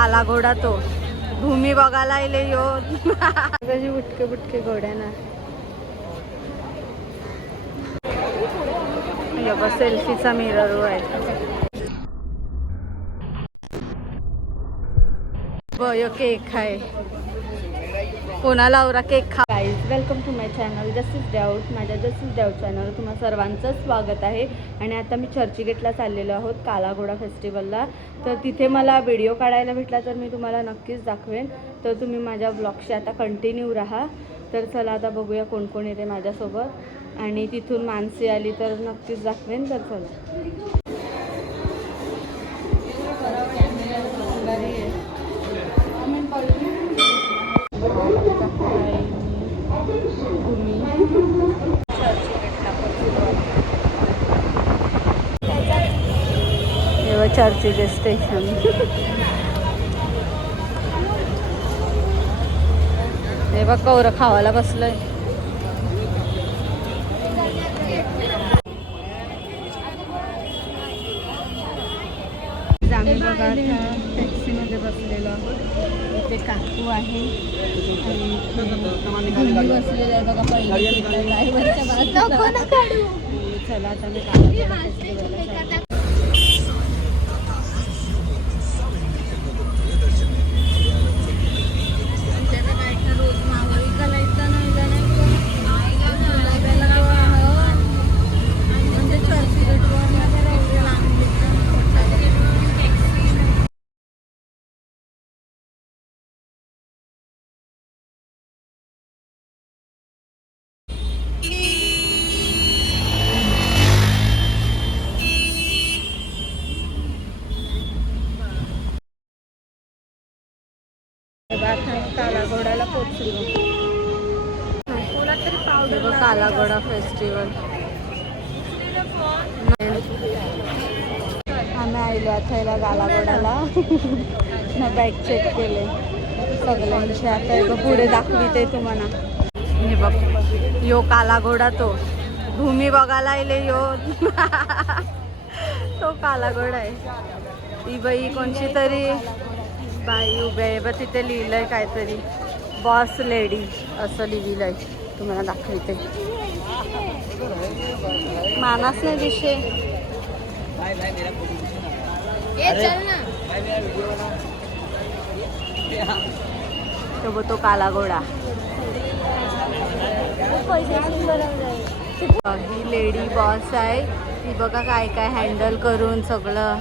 आला घोडा तो. भूमी बघायला येले यो. कशी बुटके बुटके घोड्या ना. बघ सेल्फीचा मिरर आहे. बय केक आहे. कोणाला आवरा केक खा welcome to my channel. Justice doubt माझ्या जस्टिस डाऊट चॅनल तुम्हा सर्वांचं स्वागत आहे. आणि आता मी चर्चगेटला चाललेलो आहोत कालाघोडा फेस्टिवलला तर तिथे मला व्हिडिओ काढायला भेटला तर मी तुम्हाला नक्कीच दाखवेन. तर तुम्ही माझ्या ब्लॉगशी आता कंटिन्यू राहा. तर चला आता बघूया कोण कोण येते माझ्यासोबत. आणि तिथून माणसे आली तर नक्कीच दाखवेन. तर चला. चर्चचे स्टेशन हे बघ कौर खावायला बसलंय. आम्ही बघा टॅक्सीमध्ये बसलेलो. आहोत इथे काकू आहे आणि बसलेल्या आहे बघा बाजूला चला आता मी फेस्टिवल आम्ही आलो आता गालागोडाला. ना बॅग चेक केले. सगळ्यांचे. आता एक पुढे दाखविते तुम्हाला. हे बघ यो कालाघोडा तो. भूमी बघायला येले यो. तो कालाघोडा आहे. ती बाई कोणची तरी. बाई उभ्या आहे. बघ तिथे लिहिलंय काहीतरी. बॉस लेडी असं लिहिलंय. तुम्हाला दाखवते. मानास नाही विषय तो बघ तो काला घोडा. ही लेडी बॉस आहे. ती बघा काय काय हँडल करून सगळं.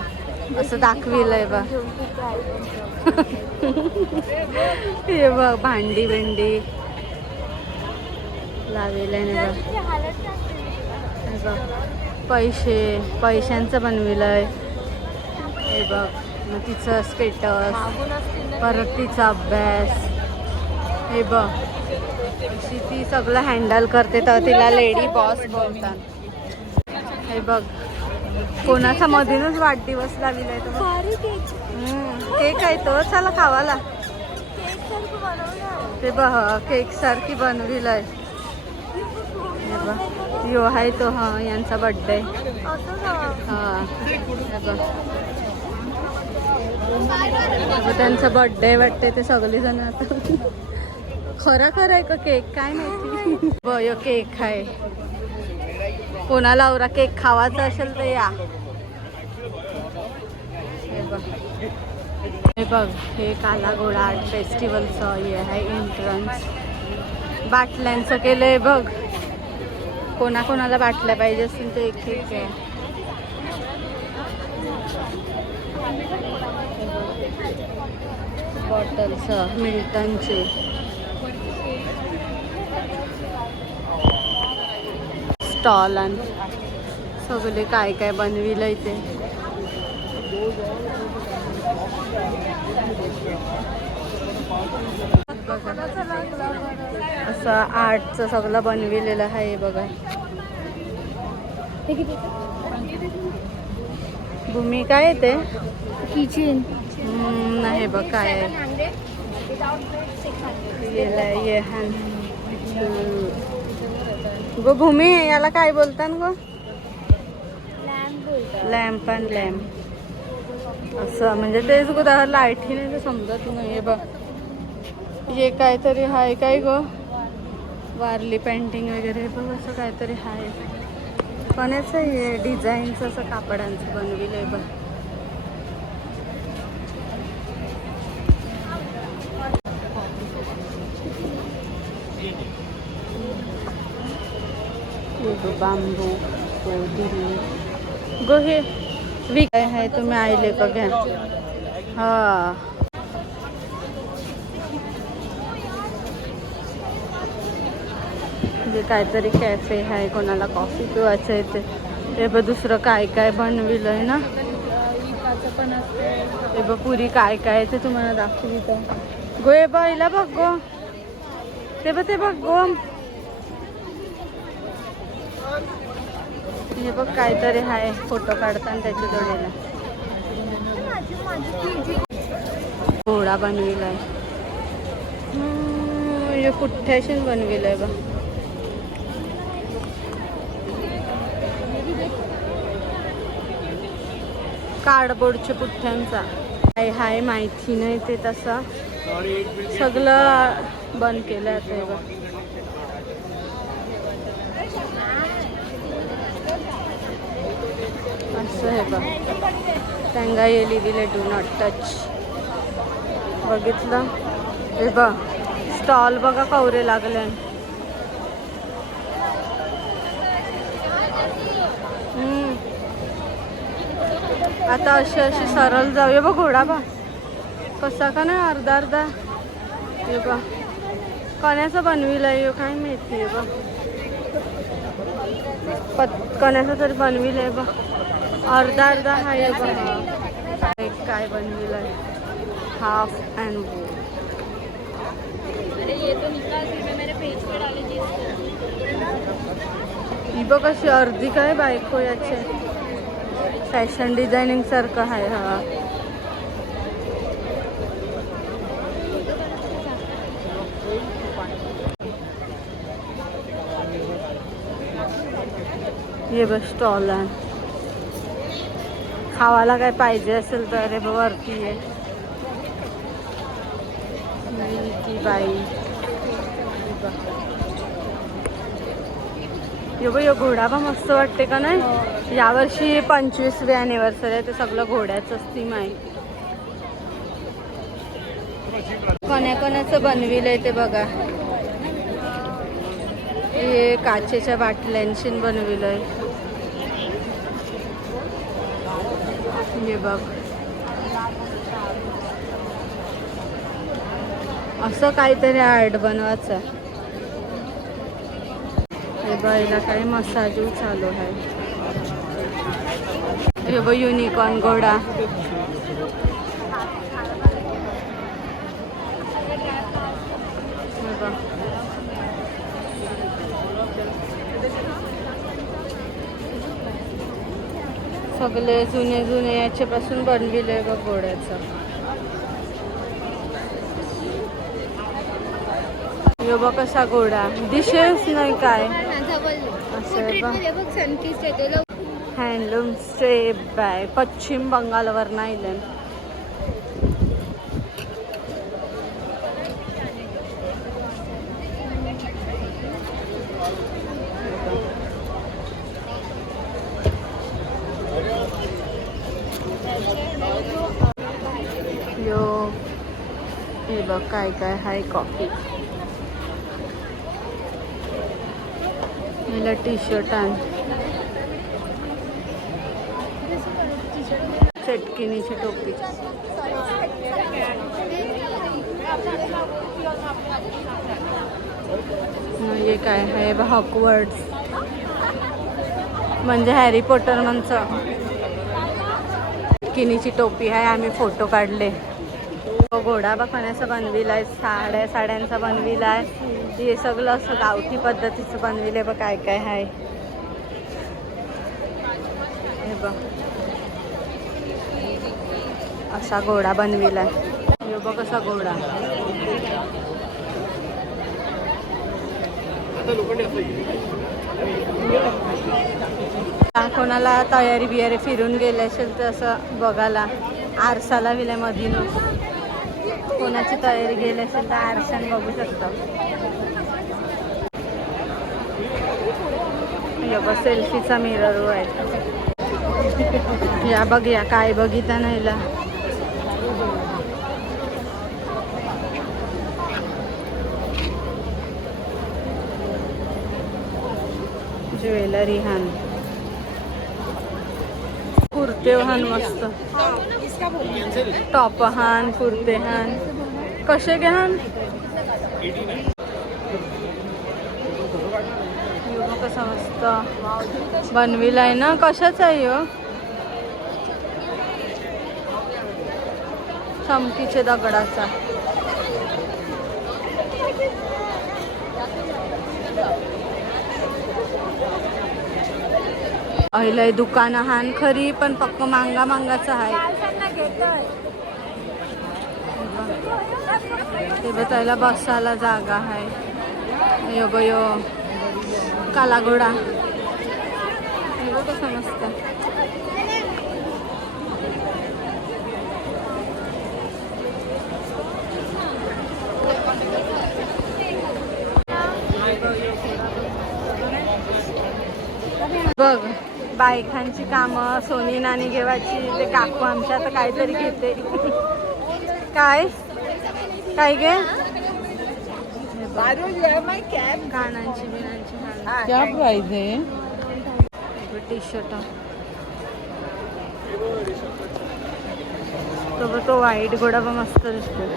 असं दाखविलंय बघ. हे बघ भांडी बिंडी लावेलंय ना बघ. हे बघ पैसे पैशांचं बनविलंय हे बघ मग तिचं स्टेटस परत तिचा अभ्यास. हे बघ. अशी ती सगळं हँडल करते तर तिला लेडी बॉस बोलतात. हे बघ. कोणाचा मधूनच वाढदिवस लाविलाय तो केक. आहे तो. चला खावाला. ते बघ केक सारखी बनविलंय. हे बघ. यो आहे तो हा यांचा बर्थडे हा. त्यांचा बर्थडे वाटते ते सगळे जण आता. खरा खरं आहे का केक काय माहिती? बय केक आहे. कोणाला आवरा केक खावाचा असेल तर या. हे बघ. हे बघ हे काला आर्ट फेस्टिवलचं हे आहे एंट्रन्स बाटल्यांचं केलंय बघ. कोणा कोणाला बाटल्या पाहिजे असतील तर एक एक आहे. बॉटल्स मिल्टनचे स्टॉल आणि सगळे काय काय बनविलं इथे. ते असं आर्टचं सगळं बनविलेलं आहे बघा. भूमी काय येते किचन नाही बघ काय ये हॅन गो भूमी याला काय बोलतात गो? Lamp and lamp. आणि लॅम्प असं म्हणजे तेच कुठं लाईटीने तर समजत नाही बघ. हे काहीतरी हाय काय गो? वारली पेंटिंग वगैरे. बघ असं काहीतरी हाय कोणाचं हे डिझाईनचं असं कापडांचं बनविलं आहे बघ बांबू दिल्ली गो हे विक आहे तुम्ही आईले का घ्या. हा. इथे काहीतरी कॅफे आहे कोणाला कॉफी पिवायचं आहे ते. हे बघ दुसरं काय काय बनविलंय ना? हे बघ पुरी काय काय आहे ते तुम्हाला दाखवली तर गो हे बघ हिला बघ गो. ते बघ ते बघ गो. हे बघ काहीतरी आहे फोटो काढताना त्याच्या जोडीला. घोडा बनविलाय. हम्म, हे पुठ्ठ्याशीन बनविलंय बघ. कार्डबोर्डच्या पुठ्ठ्यांचा. काय हाय माहिती नाही ते तसं. सगळं बंद केलं आहे हे बघ. असं आहे बघ. त्यांगा येली दिले डू नॉट टच बघितलं? हे बघ. स्टॉल बघा कवरे लागले. आता अशी अशी सरळ जाऊया बघ घोडा बा कसा का नाही अर्धा अर्धा. हे बा कण्याचं बनविलंय ह्यो काय माहिती आहे बा पत कण्याचं तरी बनविलंय बा अर्धा अर्धा आहे बा काय काय बनविलंय? हाफ अँड ही बघ कशी अर्धी काय बायको याचे. फॅशन डिझायनिंग सारखं आहे हा. हे बघ स्टॉल आहे. खावाला काय पाहिजे असेल तर हे बघ वरती आहे. ती बाई. यो बघ यो घोडा बा मस्त वाटते का नाही? यावर्षी पंचवीसवी अॅनिव्हर्सरी आहे ते सगळं घोड्याचंच थीम आहे. कोण्या कोणाचं बनविलंय ते बघा. हे काचेच्या बाटल्यांशी बनविलंय. हे बघ. असं काहीतरी आर्ट बनवायचं हे बाईला काही मसाज चालू आहे. हे बघ युनिकॉर्न घोडा. सगळे जुने जुने याच्यापासून बनविले बघ घोड्याचं. बघ कसा घोडा. दिशेच नाही काय. हँडलूम स्टेप आहे पश्चिम बंगालवर नाही यो हे बघ काय काय हाय कॉफी. हिला टी शर्ट आहे चटकिनीची टोपी म्हणजे काय आहे? बा हॉकवर्ड म्हणजे हॅरी पॉटर म्हणचं. किनीची टोपी आहे आम्ही फोटो काढले. तो घोडा बनविला बनविलाय साड्या साड्यांचा बनविलाय. हे सगळं असं गावठी पद्धतीचं बनविलंय बघ काय काय आहे हे बघ. असा घोडा बनविलाय. हे बघ कसा घोडा. कोणाला तयारी बियारी फिरून गेले असेल तर असं बघायला आरसाला विलाय मधीन कोणाची तयारी गेली असेल तर आरशान बघू शकतो. सेल्फीचा मिरर आहे. या बघ या काय बघिता नाहीला ज्वेलरी हान. कुर्ते हान मस्त. टॉप हान कुर्ते हान. कसे घे कसं यो बघ कसा मस्त ना कशाच आहे हो चमकीचे दगडाचा. अहिलय दुकान हान खरी पण पक्क मांगा मांगाचा आहे. ते बतायला बसायला जागा आहे. यो यो. कालाघोडा. बघ कसं मस्त. बघ बायकांची कामं सोनी नाणी घेवायची ते काकू आमच्या आता काहीतरी घेते. काय? काय गे? कानांची बिनांची क्या प्राइस है? टी शर्ट तो तो व्हाईट घोडा पण मस्त दिसतो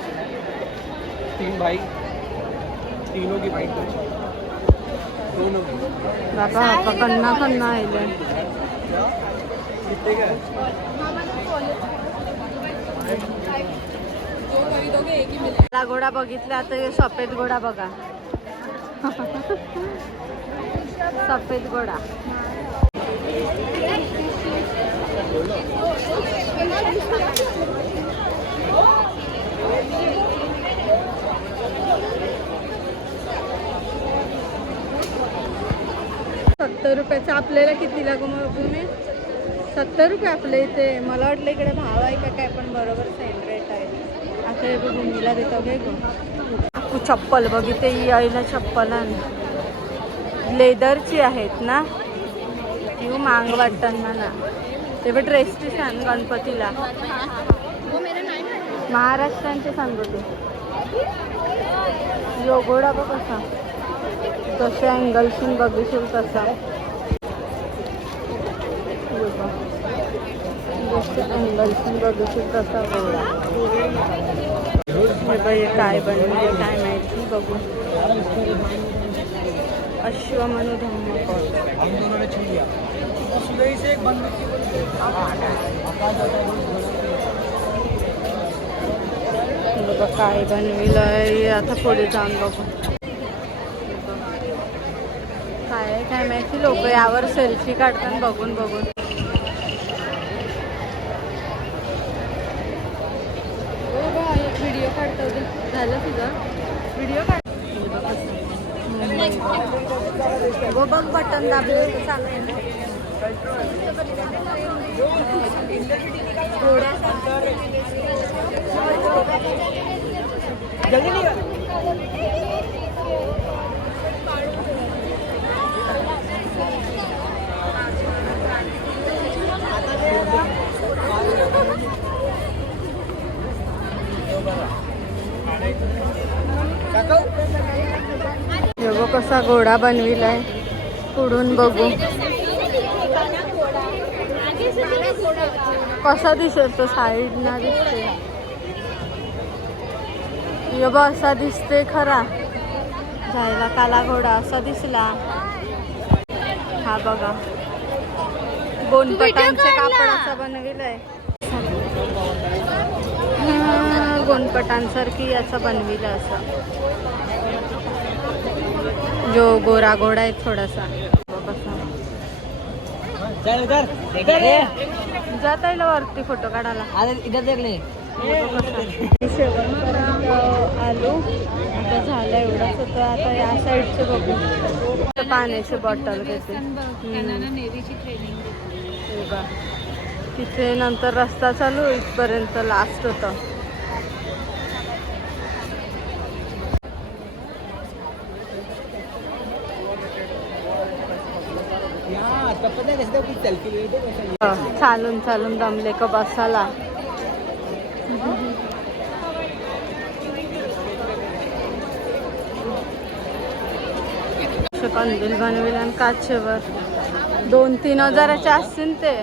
तीन भाई. तीनों की बाइक दोनों. की बाबा कन्ना कन्ना आयले. का? है घोडा बघितला आता हे सफेद घोडा बघा. सफेद घोडा. सत्तर रुपयाचं आपल्याला किती लागू मग तुम्ही सत्तर रुपये आपल्या इथे. मला वाटलं इकडे भाव आहे का काय पण बरोबर सेम रेट आहे. आता हे बघ भूमीला देतो घे तू चप्पल बघिते ही आईला चप्पल आण लेदरची आहेत ना? ती मांग वाटताना ना. ते बघ ड्रेसची छान गणपतीला. महाराष्ट्रांचे सांगतो ते. योगोडा बघ कसा. जसे अँगलशीन बघिशील तसा. जसे अँगलशीन बघिशील हे काय बनवले काय माहिती? बघू अश्व म्हणून बघा काय बनविलंय आता पुढे जाऊन बघू काय काय माहिती लोक यावर सेल्फी काढतात बघून बघून व्हिडिओ काढतो ते. झालं तुझा व्हिडिओ काढ बघ बटन दाबले तर चालेल जल्दी कसा घोडा बनविलाय पुढून बघू. कसा दिसेल तो साईड ना दिसते यो बघ असा दिसते खरा. जायला काला घोडा असा दिसला. हा बघा. गोनपटांच्या कापडाचा बनविलाय. हा, गोनपटांसारखी याचा बनविला असा. जो गोरा घोडा आहे थोडासा. जाता येईल वरती फोटो काढायला. आलो. आता झालं एवढंच होतं. आता या साईडचे बघू. पाण्याची बॉटल घेते. तिथे नंतर रस्ता चालू इथपर्यंत लास्ट होतं. चालून चालून दमले का बसाला कंदील बनविले आणि काचेवर. दोन तीन हजाराचे असतील ते.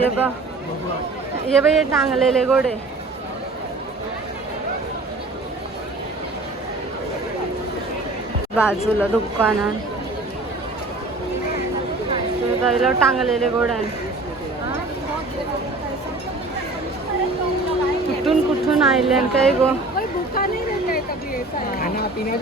ये बा. ये बा हे टांगलेले गोडे. बाजूला दुकानात जायला टांगलेले गोड्यान कुठून कुठून आले काय गो? खाना पीना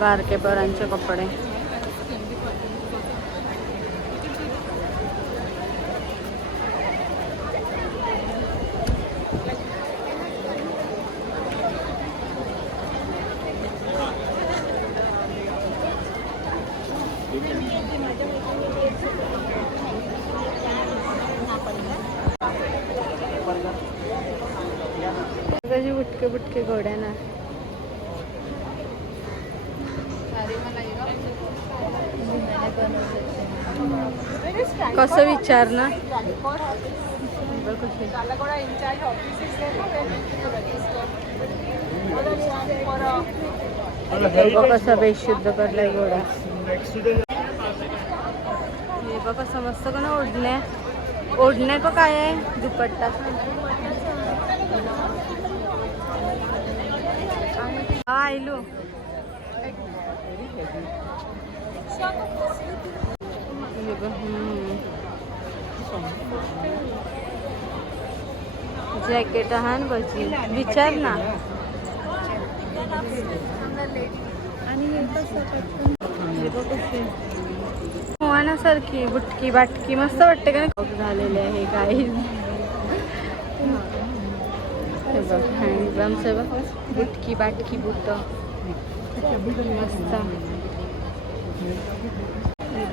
बारके पोरांचे कपडे. बुटके बुटके घोड्या कसं विचार ना कसा बेशुद्ध करलाय घोडा हे बघ कसं मस्त का ना ओढण्या ओढण्या का काय आहे? दुपट्टा. हा आयलू. हे बघ, जॅकेट हा ना बची विचार ना. हे बघ कशी. मोहनासारखी बुटकी बाटकी. मस्त वाटते का नाही? झालेले आहे काही हे बघ हँडग्रामचे बघ. बुटकी बाटकी बुट. मस्त.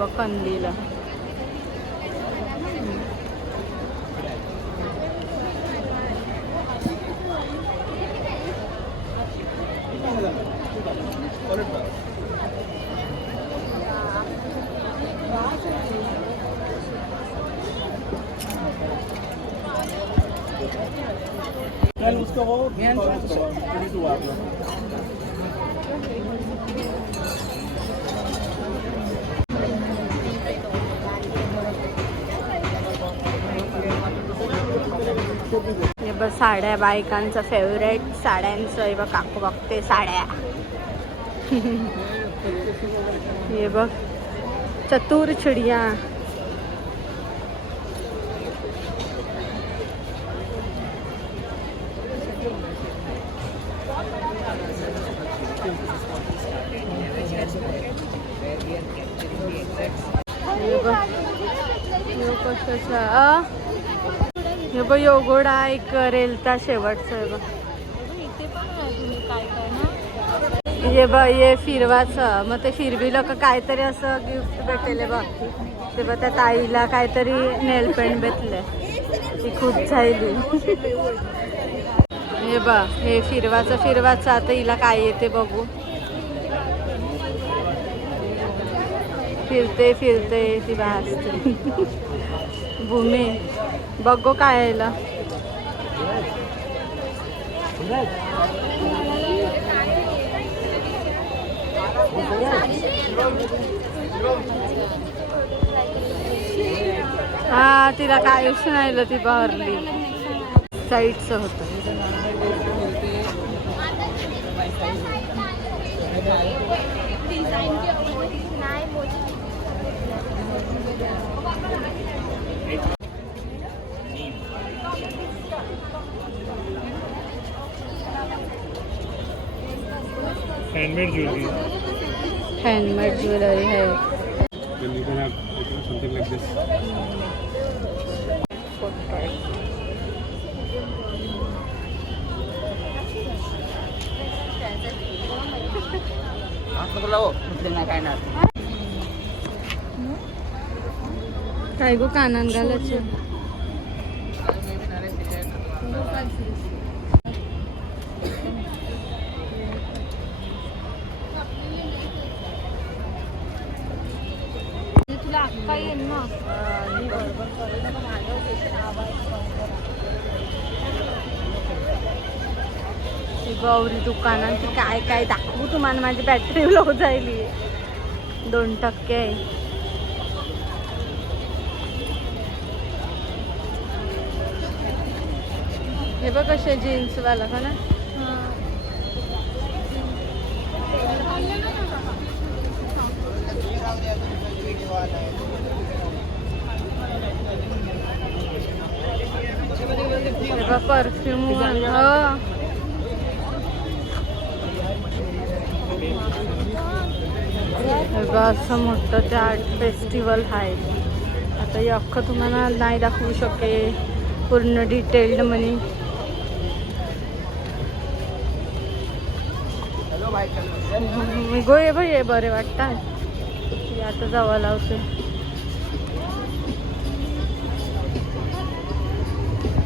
हे बघ कंदील उसका वो हे बघ साड्या बायकांचं फेवरेट साड्यांचं हे बघ काकू बघते साड्या. हे बघ चतुर चिडिया. कसं हे बघ योगोडा एक रेलता शेवटचं आहे बघ. हे बघ हे फिरवाचं मग ते फिरवी लोक काहीतरी असं गिफ्ट भेटेल बघ. ते बघ त्या ताईला काहीतरी नेल पेंट भेटले. ती खूप झाली हे बघ हे फिरवाचं फिरवाचं आता हिला काय येते बघू. फिरते फिरते ती भासते भूमी. बघू काय यायला हा तिला काय नाही ती बहरली साईडचं होतं. Handmade jewelry. हँडमेड ज्वेलरी आहे Then you can have you know, something like this. काय गो कानान घालायचं गौरी दुकानात ती काय काय दाखवू तुम्हाला माझी बॅटरी लो जायली दोन टक्के आहे. हे बघ कसे जीन्सवाला का हो ना? हे बघ परफ्यूम हो हे बघ असं मोठं ते आर्ट फेस्टिवल आहे. आता हे अख्खं तुम्हाला नाही दाखवू शके पूर्ण डिटेल्ड म्हणे. हेलो भाई चलो मी गो ये बाई बरे वाटतात. आता जावं लावते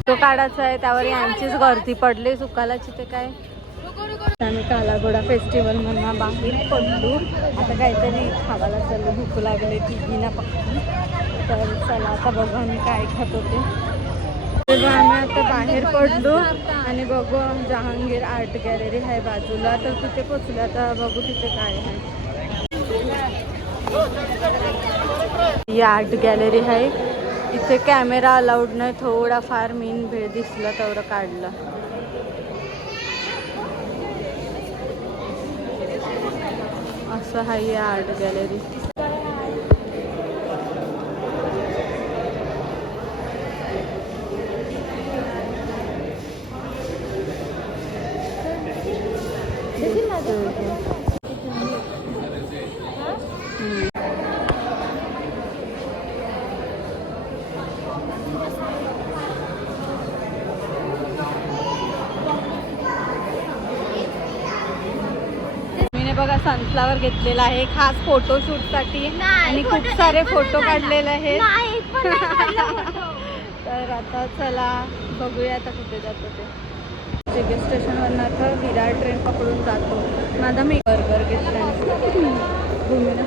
तो काढायचा आहे त्यावर यांचीच गर्दी पडली सुकालाची ते काय? आम्ही कालाघोडा फेस्टिवल म्हणून बाहेर पडलो. आता काहीतरी खावायला चाललो. भूक लागले तिघीना पक्की. तर चला आता बघू आम्ही काय खात होते. तेव्हा आम्ही आता बाहेर पडलो आणि बघू जहांगीर आर्ट गॅलरी आहे बाजूला. तर तिथे पोचलो. आता बघू तिथे काय आहे. ही आर्ट गॅलरी आहे. इथे कॅमेरा अलाउड नाही. थोडाफार मीन भेळ दिसला तेवढं काढलं. असं आहे आर्ट गॅलरी मीने बघा सनफ्लावर घेतलेला आहे खास फोटोशूटसाठी. आणि खूप सारे फोटो काढलेले आहेत. तर आता चला बघूया आता कुठे जातो ते. रेल्वे स्टेशनवरनं आता विरार ट्रेन पकडून जातो. माझा मी बर्गर घेतला. भूमीला